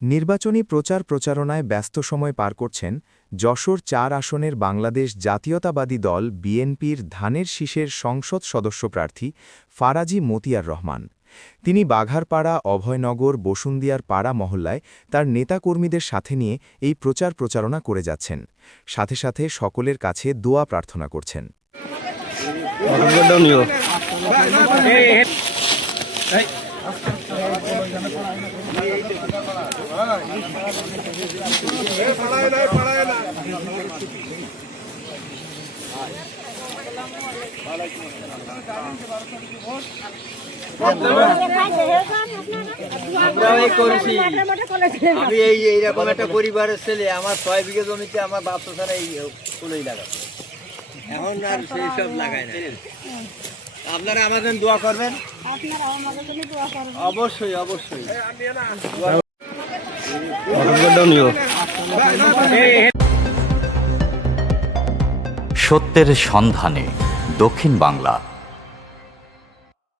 নির্বাচনী প্রচারণায় ব্যস্ত সময় পার করছেন যশোর ৪ আসনের বাংলাদেশ জাতীয়তাবাদী দল বিএনপির ধানের শীষের সংসদ সদস্য প্রার্থী ফারাজি মতিয়ার রহমান। তিনি বাঘারপাড়া, অভয়নগর, বসুন্দিয়ার পাড়া মহল্লায় তার নেতাকর্মীদের সাথে নিয়ে এই প্রচারণা করে যাচ্ছেন। সাথে সাথে সকলের কাছে দোয়া প্রার্থনা করছেন। আমি এইরকম একটা পরিবারের ছেলে, আমার ৬ বিঘা জমিতে আমার বাপ ছাড়া এই ফুলই লাগাবে, এখন আর সেই সব লাগায় না। আপনারা আমার জন্য দোয়া করবেন, অবশ্যই অবশ্যই। সত্যের সন্ধানে দক্ষিণ বাংলা।